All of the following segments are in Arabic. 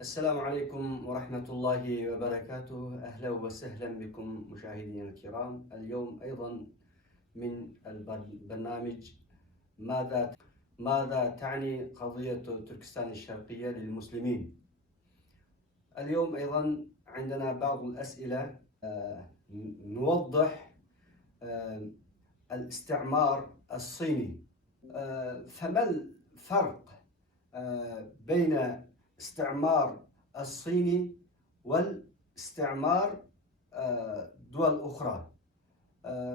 السلام عليكم ورحمة الله وبركاته. أهلا وسهلا بكم مشاهدينا الكرام. اليوم أيضا من البرنامج ماذا تعني قضية تركستان الشرقية للمسلمين. اليوم أيضا عندنا بعض الأسئلة. نوضح الاستعمار الصيني. فما الفرق بين استعمار الصيني والاستعمار دول أخرى؟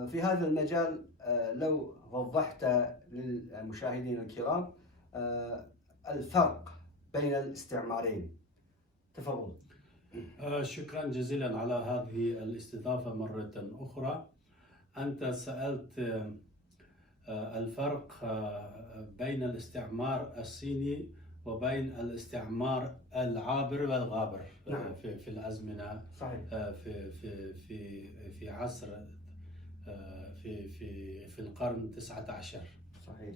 في هذا المجال لو وضحت للمشاهدين الكرام الفرق بين الاستعمارين، تفضل. شكرا جزيلا على هذه الاستضافة مرة أخرى. أنت سألت الفرق بين الاستعمار الصيني وبين الاستعمار العابر والغابر. نعم. في الأزمنة. صحيح. في عصر في القرن 19. صحيح.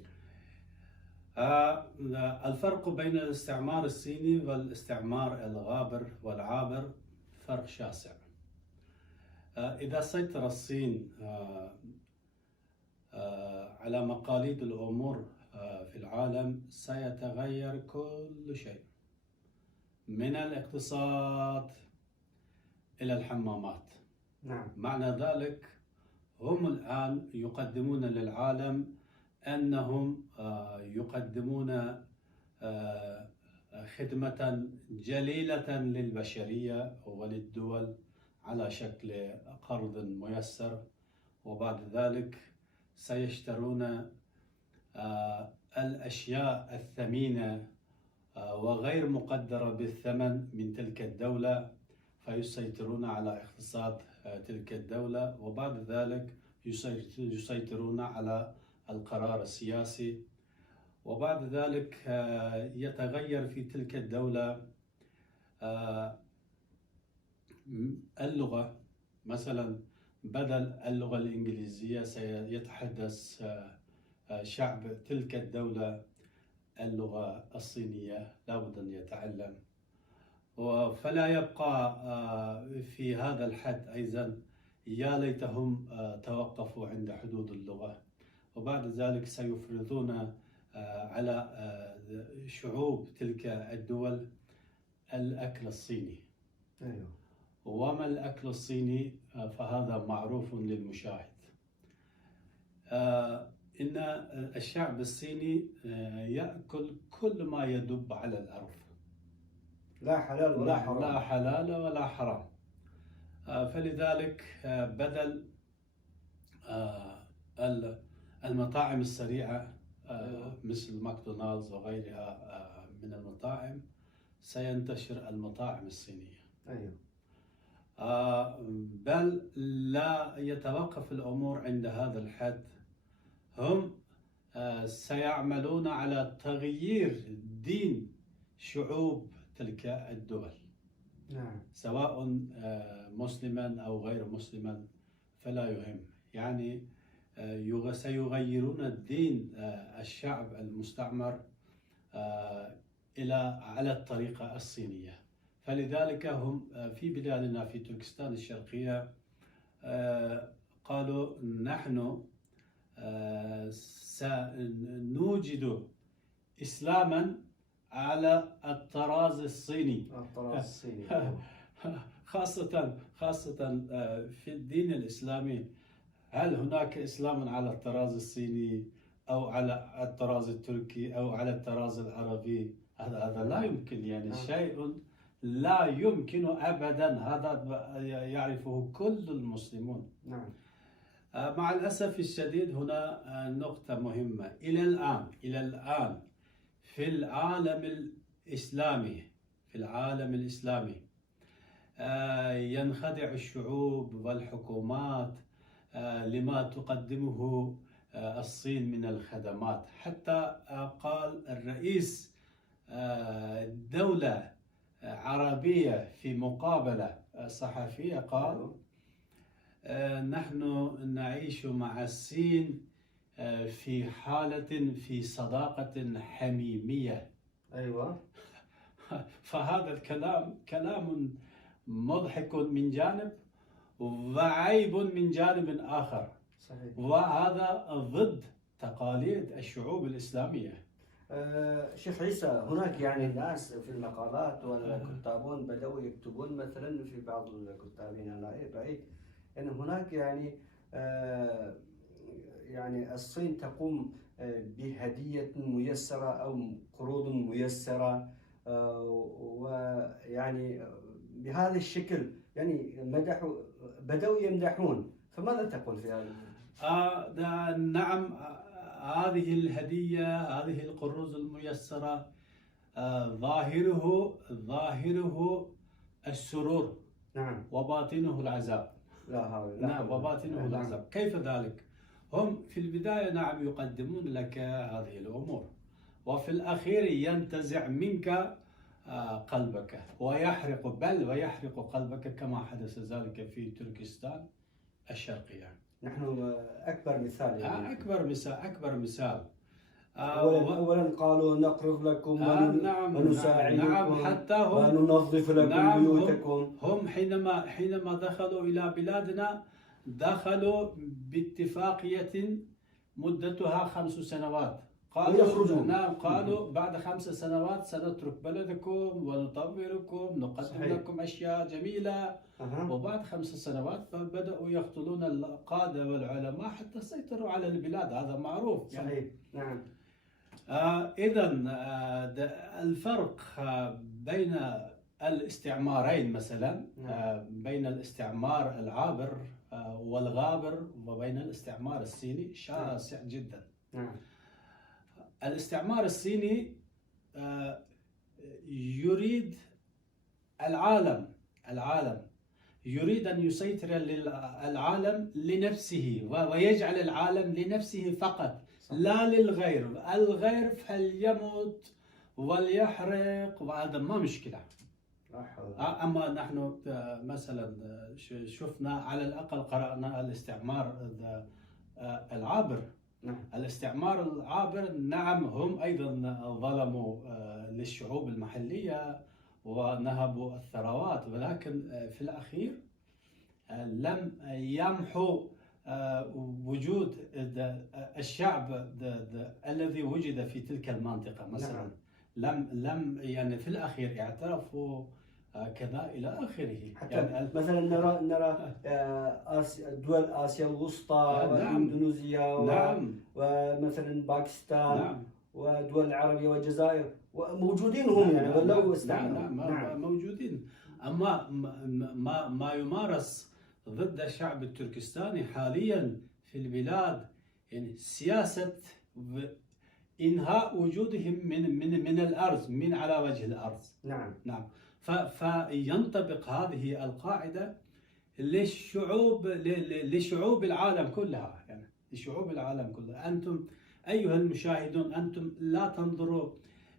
الفرق بين الاستعمار الصيني والاستعمار الغابر والعابر فرق شاسع. إذا سيطر الصين على مقاليد الأمور في العالم سيتغير كل شيء، من الاقتصاد إلى الحمامات. نعم. معنى ذلك هم الآن يقدمون للعالم أنهم يقدمون خدمة جليلة للبشرية وللدول على شكل قرض ميسر، وبعد ذلك سيشترون الأشياء الثمينة وغير مقدرة بالثمن من تلك الدولة، فيسيطرون على اقتصاد تلك الدولة، وبعد ذلك يسيطرون على القرار السياسي، وبعد ذلك يتغير في تلك الدولة اللغة. مثلا بدل اللغة الإنجليزية سيتحدث شعب تلك الدولة اللغة الصينية، لابد أن يتعلم، فلا يبقى في هذا الحد. أيضا يا ليتهم توقفوا عند حدود اللغة، وبعد ذلك سيفرضون على شعوب تلك الدول الأكل الصيني. أيوه. وما الأكل الصيني؟ فهذا معروف للمشاهد. إن الشعب الصيني يأكل كل ما يدب على الأرض، لا حلال ولا حرام. لا حلال ولا حرام. فلذلك بدل المطاعم السريعة مثل ماكدونالدز وغيرها من المطاعم سينتشر المطاعم الصينية. أيوه. بل لا يتوقف الأمور عند هذا الحد، هم سيعملون على تغيير دين شعوب تلك الدول. نعم. سواء مسلما أو غير مسلما فلا يهم، يعني سيغيرون الدين الشعب المستعمر على الطريقة الصينية. فلذلك هم في بلادنا في تركستان الشرقية قالوا نحن سنوجد إسلاما على الطراز الصيني. خاصة في الدين الإسلامي، هل هناك إسلام على الطراز الصيني أو على الطراز التركي أو على الطراز العربي؟ هذا لا يمكن، يعني شيء لا يمكن أبدا. هذا يعرفه كل المسلمون. نعم. مع الأسف الشديد هنا نقطة مهمة. إلى الآن في العالم الإسلامي ينخدع الشعوب والحكومات لما تقدمه الصين من الخدمات. حتى قال الرئيس دولة عربية في مقابلة صحفية، قال نحن نعيش مع الصين في صداقة حميمية. أيوة. فهذا الكلام كلام مضحك من جانب وعيب من جانب آخر، صحيح. وهذا ضد تقاليد الشعوب الإسلامية. شيخ عيسى، هناك يعني الناس في المقالات والكتابون بدأوا يكتبون مثلا في بعض الكتابين، أنا رأيت أن هناك يعني الصين تقوم بهدية ميسرة أو قروض ميسرة، ويعني بهذا الشكل يعني بدأوا يمدحون، فماذا تقول في هذا؟ نعم، هذه الهدية، هذه القروض الميسرة، ظاهره السرور، نعم، وباطنه العذاب. نعم، وباطنه العذاب. كيف ذلك؟ هم في البداية نعم يقدمون لك هذه الأمور، وفي الأخير ينتزع منك قلبك ويحرق قلبك، كما حدث ذلك في تركستان الشرقية. نحن أكبر مثال يعني. أكبر مثال. أولا قالوا نقرض لكم ونساعدكم، نعم، حتى هم وننظف لكم بيوتكم. هم حينما دخلوا إلى بلادنا دخلوا باتفاقية مدتها 5 سنوات. قالوا بعد 5 سنوات سنترك بلدكم ونطوركم، نقدم لكم أشياء جميلة. وبعد 5 سنوات بدأوا يقتلون القادة والعلماء حتى سيطروا على البلاد، هذا معروف. صحيح. نعم. إذن الفرق بين الاستعمارين مثلا، بين الاستعمار العابر والغابر وبين الاستعمار الصيني شاسع جدا. الاستعمار الصيني يريد العالم، يريد أن يسيطر العالم لنفسه ويجعل العالم لنفسه فقط، لا للغير. الغير فليمت وليحرق، وهذا ما مشكلة. أما نحن مثلا شفنا، على الأقل قرأنا الاستعمار العابر. الاستعمار العابر نعم هم أيضا ظلموا للشعوب المحلية ونهبوا الثروات، ولكن في الأخير لم يمحوا وجود الشعب الذي وجد في تلك المنطقة مثلا. لم يعني في الأخير اعترفوا كذا إلى آخره. حتى يعني مثلا نرى دول آسيا الوسطى وإندونيسيا ومثلا باكستان ودول العربية والجزائر موجودين هم يعني ولو استعمروا. موجودين. أما ما يمارس ضد الشعب التركستاني حاليا في البلاد يعني سياسة إنهاء وجودهم من الأرض، من على وجه الأرض. نعم. فينطبق هذه القاعدة لشعوب العالم كلها، يعني لشعوب العالم كلها. أنتم أيها المشاهدون، أنتم لا تنظروا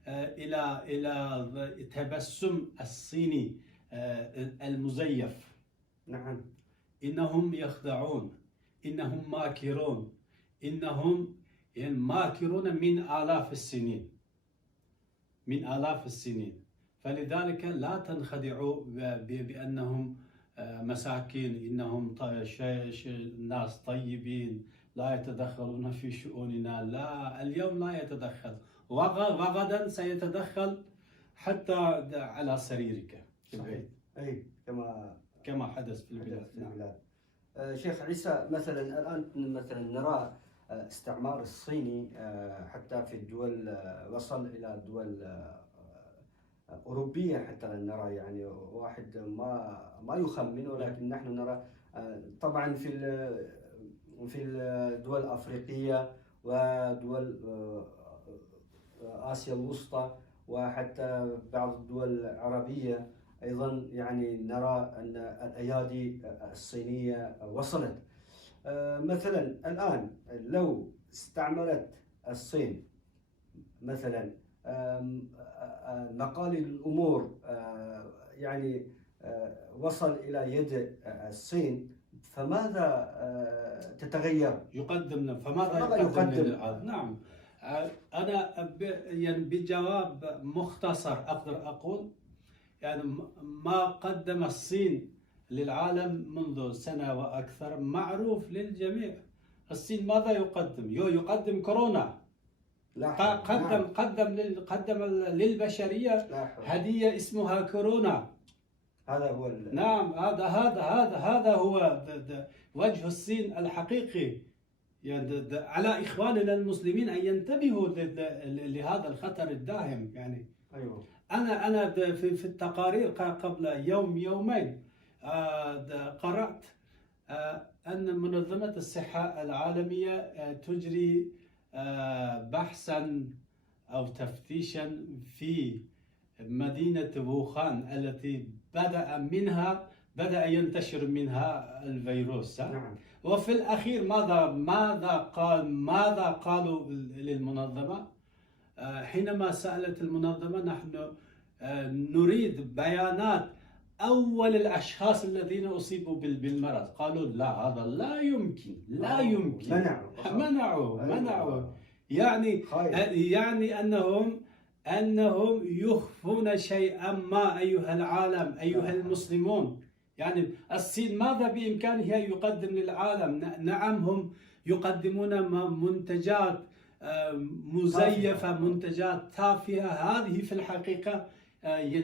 إلى تبسم الصيني المزيف. نعم. إنهم يخدعون، إنهم ماكرون، إنهم ماكرون من آلاف السنين. فلذلك لا تنخدعوا بأنهم مساكين، إنهم ناس طيبين لا يتدخلون في شؤوننا. لا، اليوم لا يتدخل، وغدا سيتدخل حتى على سريرك في البيت. أي كما حدث في البلاد. نعم. شيخ عيسى، مثلا الآن مثلا نرى استعمار الصيني حتى في الدول، وصل إلى الدول أوروبية، حتى نرى يعني واحد ما يخمن، ولكن نحن نرى طبعا في الدول الأفريقية ودول آسيا الوسطى وحتى بعض الدول العربية أيضا، يعني نرى أن الأيادي الصينية وصلت. مثلا الآن لو استعملت الصين مثلا مقاليد الأمور يعني وصل إلى يد الصين، فماذا تتغير؟ فماذا يقدم؟ نعم، أنا يعني بجواب مختصر أقدر أقول يعني ما قدم الصين للعالم منذ سنة وأكثر معروف للجميع. الصين ماذا يقدم؟ يقدم كورونا. لاحظ. نعم. قدم للبشرية لاحظ. هدية اسمها كورونا. هذا هو نعم، هذا هو وجه الصين الحقيقي. يعني على إخواننا المسلمين أن ينتبهوا لهذا الخطر الداهم. يعني أيوه. أنا في التقارير قبل يومين قرأت أن منظمة الصحة العالمية تجري بحثا أو تفتيشا في مدينة ووخان التي بدأ ينتشر منها الفيروس. نعم. وفي الأخير ماذا قالوا للمنظمة؟ حينما سألت المنظمة نحن نريد بيانات أول الأشخاص الذين أصيبوا بالمرض، قالوا لا، هذا لا يمكن. منعوا. يعني أنهم يخفون شيئا ما أيها العالم، أيها المسلمون. يعني الصين ماذا بإمكانها يقدم للعالم؟ نعم، هم يقدمون منتجات مزيفة، منتجات تافهة. هذه في الحقيقة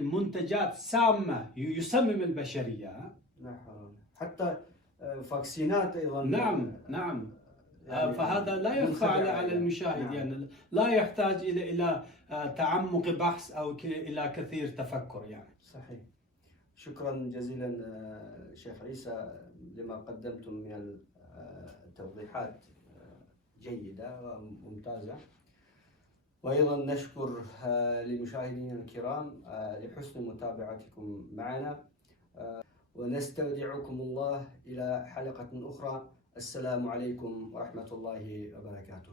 منتجات سامة يسمم البشرية. حتى فاكسينات أيضا. نعم. يعني فهذا لا يخفى على المشاهد. نعم. يعني لا يحتاج إلى تعمق بحث أو إلى كثير تفكر. يعني صحيح. شكرا جزيلا شيخ عيسى لما قدمتم من التوضيحات جيدة وممتازة. وأيضا نشكر لمشاهدينا الكرام لحسن متابعتكم معنا، ونستودعكم الله إلى حلقة أخرى. السلام عليكم ورحمة الله وبركاته.